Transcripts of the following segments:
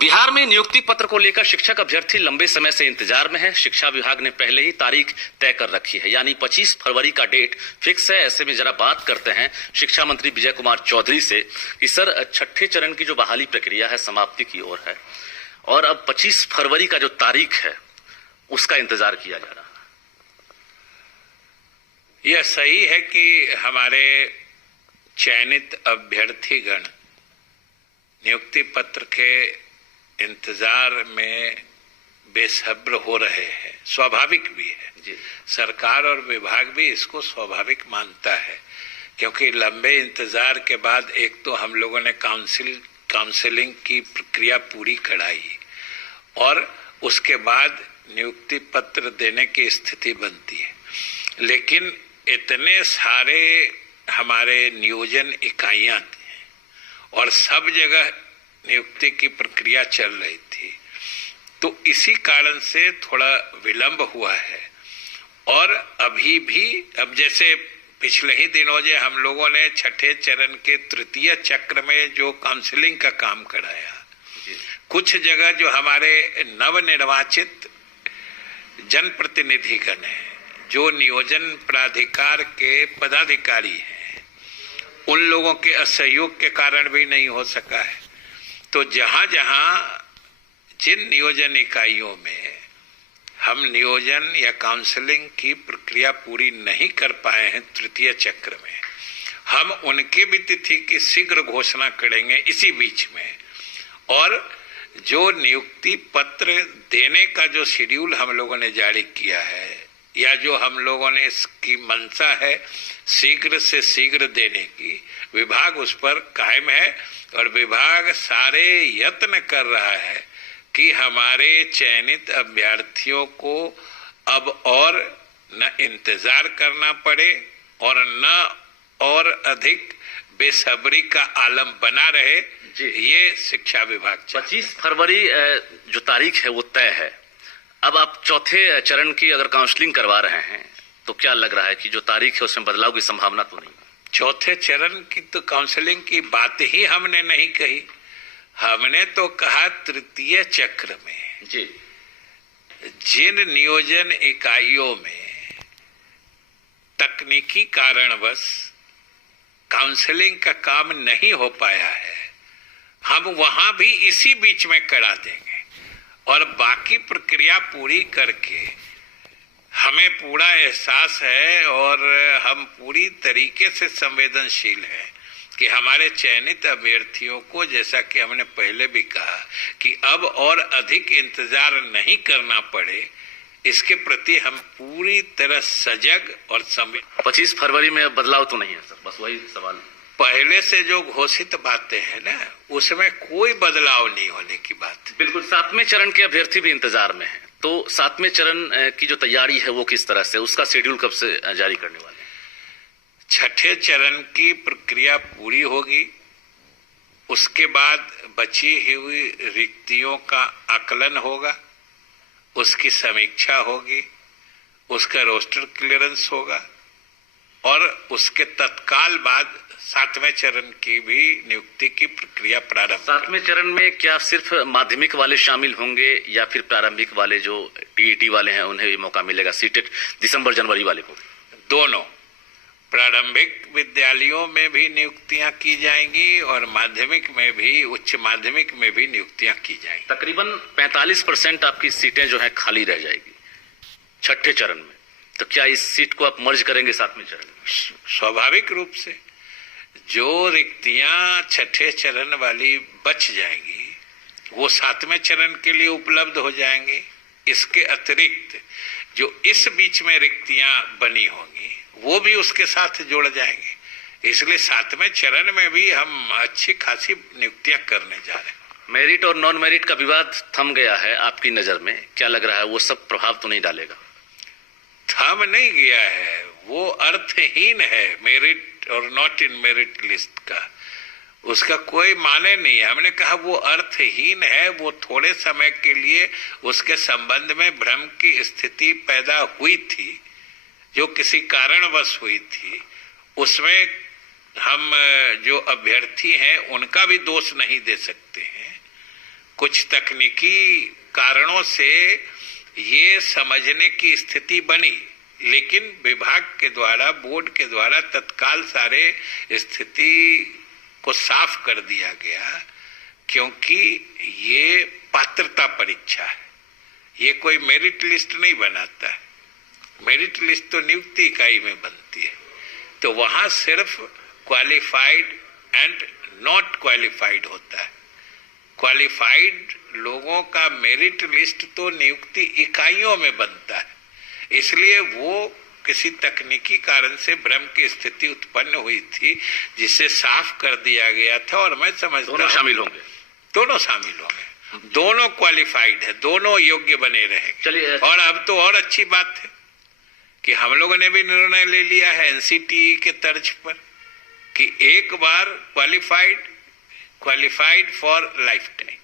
बिहार में नियुक्ति पत्र को लेकर शिक्षक अभ्यर्थी लंबे समय से इंतजार में है। शिक्षा विभाग ने पहले ही तारीख तय कर रखी है, यानी 25 फरवरी का डेट फिक्स है। ऐसे में जरा बात करते हैं शिक्षा मंत्री विजय कुमार चौधरी से कि सर, छठे चरण की जो बहाली प्रक्रिया है समाप्ति की ओर है और अब 25 फरवरी का जो तारीख है उसका इंतजार किया जा रहा है। यह सही है कि हमारे चयनित अभ्यर्थीगण नियुक्ति पत्र के इंतजार में बेसब्र हो रहे हैं। स्वाभाविक भी है जी। सरकार और विभाग भी इसको स्वाभाविक मानता है, क्योंकि लंबे इंतजार के बाद एक तो हम लोगों ने काउंसलिंग की प्रक्रिया पूरी कराई और उसके बाद नियुक्ति पत्र देने की स्थिति बनती है। लेकिन इतने सारे हमारे नियोजन इकाइयां थी और सब जगह नियुक्ति की प्रक्रिया चल रही थी, तो इसी कारण से थोड़ा विलंब हुआ है। और अभी भी अब जैसे पिछले ही दिनों जो हम लोगों ने छठे चरण के तृतीय चक्र में जो काउंसलिंग का काम कराया, कुछ जगह जो हमारे नवनिर्वाचित जनप्रतिनिधिगण हैं, जो नियोजन प्राधिकार के पदाधिकारी हैं, उन लोगों के असहयोग के कारण भी नहीं हो सका है। तो जहां जहां जिन नियोजन इकाइयों में हम नियोजन या काउंसलिंग की प्रक्रिया पूरी नहीं कर पाए हैं तृतीय चक्र में, हम उनके भी तिथि की शीघ्र घोषणा करेंगे इसी बीच में। और जो नियुक्ति पत्र देने का जो शेड्यूल हम लोगों ने जारी किया है या जो हम लोगों ने इसकी मंशा है शीघ्र से शीघ्र देने की, विभाग उस पर कायम है और विभाग सारे यत्न कर रहा है कि हमारे चयनित अभ्यर्थियों को अब और न इंतजार करना पड़े और न और अधिक बेसब्री का आलम बना रहे। ये शिक्षा विभाग 25 फरवरी जो तारीख है वो तय है। अब आप चौथे चरण की अगर काउंसलिंग करवा रहे हैं तो क्या लग रहा है कि जो तारीख है उसमें बदलाव की संभावना तो नहीं? चौथे चरण की तो काउंसलिंग की बात ही हमने नहीं कही। हमने तो कहा तृतीय चक्र में जी जिन नियोजन इकाइयों में तकनीकी कारणवश काउंसलिंग का काम नहीं हो पाया है, हम वहां भी इसी बीच में करा देंगे और बाकी प्रक्रिया पूरी करके हमें पूरा एहसास है और हम पूरी तरीके से संवेदनशील हैं कि हमारे चयनित अभ्यर्थियों को, जैसा कि हमने पहले भी कहा, कि अब और अधिक इंतजार नहीं करना पड़े, इसके प्रति हम पूरी तरह सजग और 25 फरवरी में बदलाव तो नहीं है सर, बस वही सवाल। पहले से जो घोषित बातें हैं ना, उसमें कोई बदलाव नहीं होने की बात। बिल्कुल। 7वें चरण के अभ्यर्थी भी इंतजार में हैं, तो 7वें चरण की जो तैयारी है वो किस तरह से, उसका शेड्यूल कब से जारी करने वाले हैं? छठे चरण की प्रक्रिया पूरी होगी, उसके बाद बची हुई रिक्तियों का आकलन होगा, उसकी समीक्षा होगी, उसका रोस्टर क्लियरेंस होगा और उसके तत्काल बाद 7वें चरण की भी नियुक्ति की प्रक्रिया प्रारंभ। 7वें चरण में क्या सिर्फ माध्यमिक वाले शामिल होंगे या फिर प्रारंभिक वाले जो टीईटी वाले हैं उन्हें भी मौका मिलेगा? सीटेट दिसंबर जनवरी वाले को? दोनों प्रारंभिक विद्यालयों में भी नियुक्तियां की जाएंगी और माध्यमिक में भी, उच्च माध्यमिक में भी नियुक्तियां की जाएंगी। तकरीबन 45% आपकी सीटें जो है खाली रह जाएगी छठे चरण में, तो क्या इस सीट को आप मर्ज करेंगे 7वें चरण में? स्वाभाविक रूप से जो रिक्तियां छठे चरण वाली बच जाएंगी वो 7वें चरण के लिए उपलब्ध हो जाएंगी। इसके अतिरिक्त जो इस बीच में रिक्तियां बनी होंगी वो भी उसके साथ जोड़ जाएंगे। इसलिए 7वें चरण में भी हम अच्छी खासी नियुक्तियां करने जा रहे हैं। मेरिट और नॉन मेरिट का विवाद थम गया है आपकी नजर में, क्या लग रहा है वो सब प्रभाव तो नहीं डालेगा? थम नहीं गया है, वो अर्थहीन है। मेरिट और नॉट इन मेरिट लिस्ट का उसका कोई माने नहीं है। हमने कहा वो अर्थहीन है। वो थोड़े समय के लिए उसके संबंध में भ्रम की स्थिति पैदा हुई थी, जो किसी कारणवश हुई थी। उसमें हम जो अभ्यर्थी हैं उनका भी दोष नहीं दे सकते हैं। कुछ तकनीकी कारणों से ये समझने की स्थिति बनी, लेकिन विभाग के द्वारा, बोर्ड के द्वारा तत्काल सारे स्थिति को साफ कर दिया गया, क्योंकि ये पात्रता परीक्षा है, ये कोई मेरिट लिस्ट नहीं बनाता है। मेरिट लिस्ट तो नियुक्ति इकाई में बनती है, तो वहां सिर्फ क्वालिफाइड एंड नॉट क्वालिफाइड होता है। क्वालिफाइड लोगों का मेरिट लिस्ट तो नियुक्ति इकाइयों में बनता है, इसलिए वो किसी तकनीकी कारण से भ्रम की स्थिति उत्पन्न हुई थी, जिसे साफ कर दिया गया था। और मैं समझता हूं दोनों शामिल होंगे, दोनों क्वालिफाइड है, दोनों योग्य बने रहेंगे। चलिए, और अब तो और अच्छी बात है कि हम लोगों ने भी निर्णय ले लिया है एनसीटीई के तर्ज पर कि एक बार क्वालिफाइड फॉर लाइफ टाइम,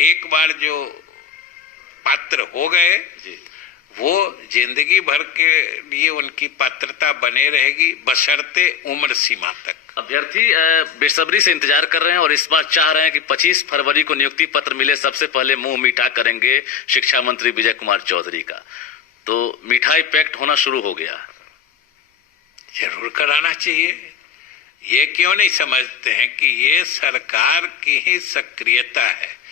एक बार जो पात्र हो गए वो जिंदगी भर के लिए उनकी पात्रता बने रहेगी, बशर्ते उम्र सीमा तक। अभ्यर्थी बेसब्री से इंतजार कर रहे हैं और इस बार चाह रहे हैं कि 25 फरवरी को नियुक्ति पत्र मिले, सबसे पहले मुंह मीठा करेंगे शिक्षा मंत्री विजय कुमार चौधरी का। तो मिठाई पैक्ट होना शुरू हो गया। जरूर कराना चाहिए। ये क्यों नहीं समझते हैं कि ये सरकार की ही सक्रियता है,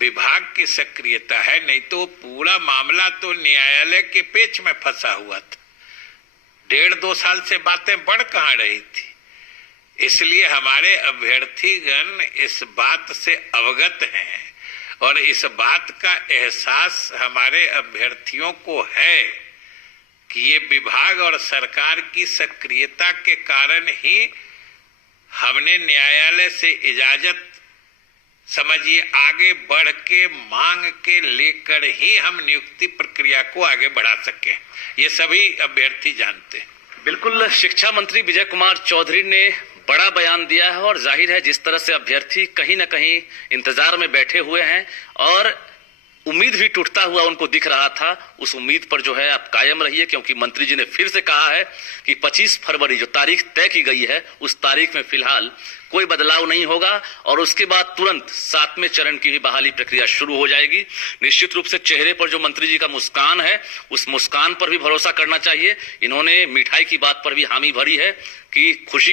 विभाग की सक्रियता है, नहीं तो पूरा मामला तो न्यायालय के पेच में फंसा हुआ था। 1.5-2 साल से बातें बढ़ कहां रही थी। इसलिए हमारे अभ्यर्थीगण इस बात से अवगत हैं और इस बात का एहसास हमारे अभ्यर्थियों को है कि ये विभाग और सरकार की सक्रियता के कारण ही हमने न्यायालय से इजाजत, समझिए, आगे बढ़ के मांग के लेकर ही हम नियुक्ति प्रक्रिया को आगे बढ़ा सके। ये सभी अभ्यर्थी जानते हैं। बिल्कुल, शिक्षा मंत्री विजय कुमार चौधरी ने बड़ा बयान दिया है और जाहिर है जिस तरह से अभ्यर्थी कहीं ना कहीं इंतजार में बैठे हुए हैं और उम्मीद भी टूटता हुआ उनको दिख रहा था, उस उम्मीद पर जो है आप कायम रहिए, क्योंकि मंत्री जी ने फिर से कहा है कि 25 फरवरी जो तारीख तय की गई है उस तारीख में फिलहाल कोई बदलाव नहीं होगा और उसके बाद तुरंत 7वें चरण की ही बहाली प्रक्रिया शुरू हो जाएगी। निश्चित रूप से चेहरे पर जो मंत्री जी का मुस्कान है उस मुस्कान पर भी भरोसा करना चाहिए। इन्होंने मिठाई की बात पर भी हामी भरी है कि खुशी